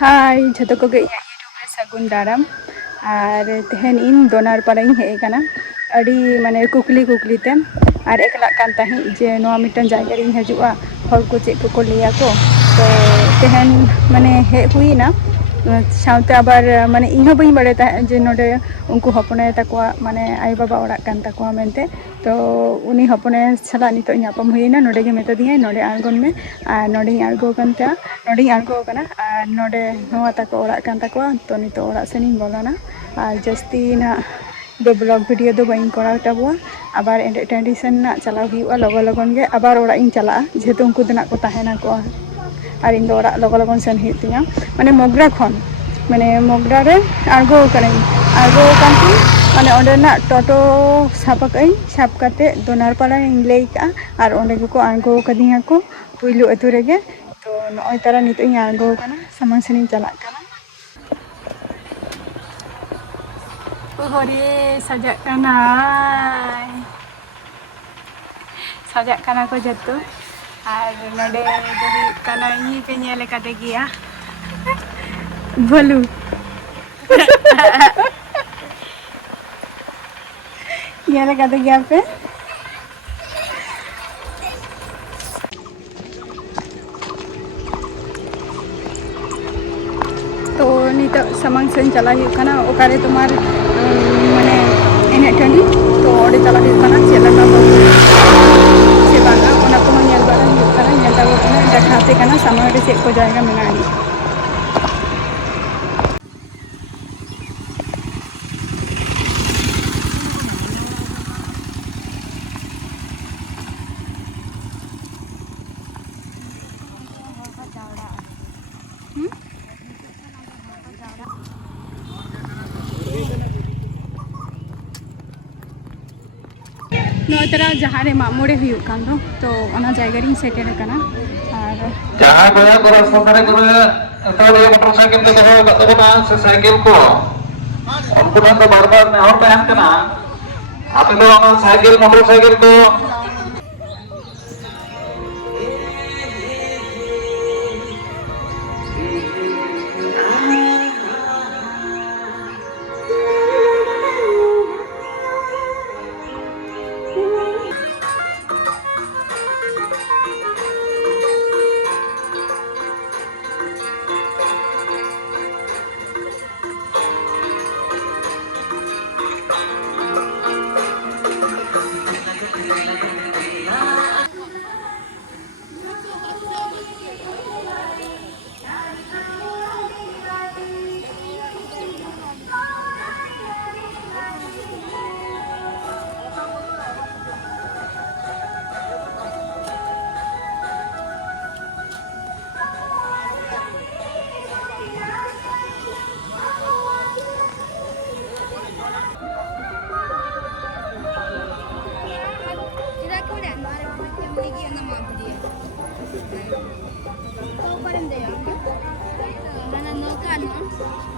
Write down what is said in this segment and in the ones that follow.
हाय झतो को गे यूट्यूब रे सगुन दाराम और तेहन इन दोनार पाराई हे कना अड़ी माने कुकली ते और एकला कान ताही जे नोआ मिटन जायगा रे हजुआ हर को चेक को लिया को तो तेहन माने हे हुईना साउते आबार माने इनो बई बड़े ता जे नोडे उनको हपने ताको माने आई बाबा ओड़ा कान ताको मेनते तो उनी हपने छला नितो न्यापम हुईना नोडे गे मेता दिए नोडे आंगन में और नोडे आंगो कानता नोडे आंगो कना और नोडे नोआ ताको ओड़ा कान ताको तो नितो ओड़ा सेनी बोलाना और जस्ती ना दो ब्लॉग वीडियो दो बई कोड़ा ताबुआ आबार एंडे टेंडिशन ना चला हुआ लगो लगन गे आबार ओड़ा इन चला जेतो उनको दना को ताहेना को और इन ओड़ा लगो लगन सेन हितिया माने मोगरा खन माने मोगरा रे आंगो करें आंगो कांती माने ओंडेना टोटो सापकई साप काते दोनार पाला इन लेका और ओंडे को आंगो कदिया को पुइलु अतु रेगे तो नय तारा नितो इन आंगो कना सामान सेनी चला कना ओहरे सजाक कना को जतो और नोडे दही कना ई पे नेले काते गिया बोलू नेले काते गिया पे तो नितो सामान सेन चला हुई कना ओकारे तुम्हार माने एने टंडी तो ओडे चला हुई कना चेला का से बागा ओना को नेल बारा हुई कना नेता को कना देखाते कना सामान रे चेक को जाएगा मेनानी नोतरा जहाँ रे मामोड़े हुई कान दो तो ओना जायगा री सेटेल कना और जहाँ को या कोरा सोनारे कोरा ताले मोटरसाइकिल ते कहो कतबना से साइकिल को उनको तो बार-बार ने और पहन कना आप तो साइकिल मोटरसाइकिल को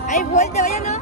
Ahí vuelta, vaya, ¿no?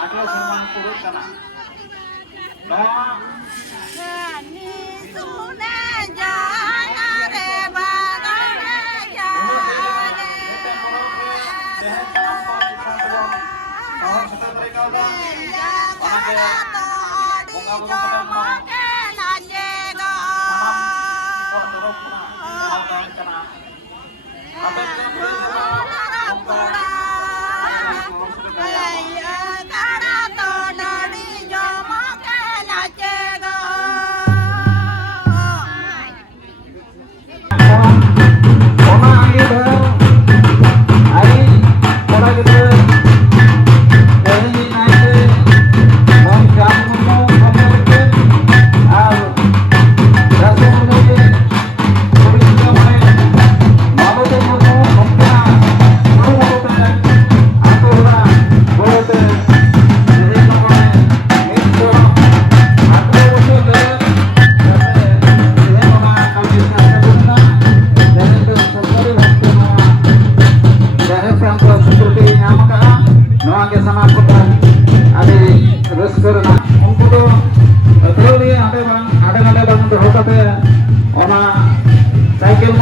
ada zaman turut kana. Noa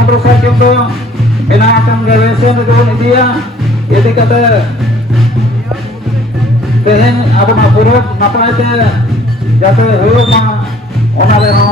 motorcycle to enakan gawesen itu dia jadi kata tehen apa nak purut napa aja jatuh hulu mah ona leno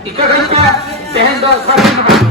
Ika kan tehen do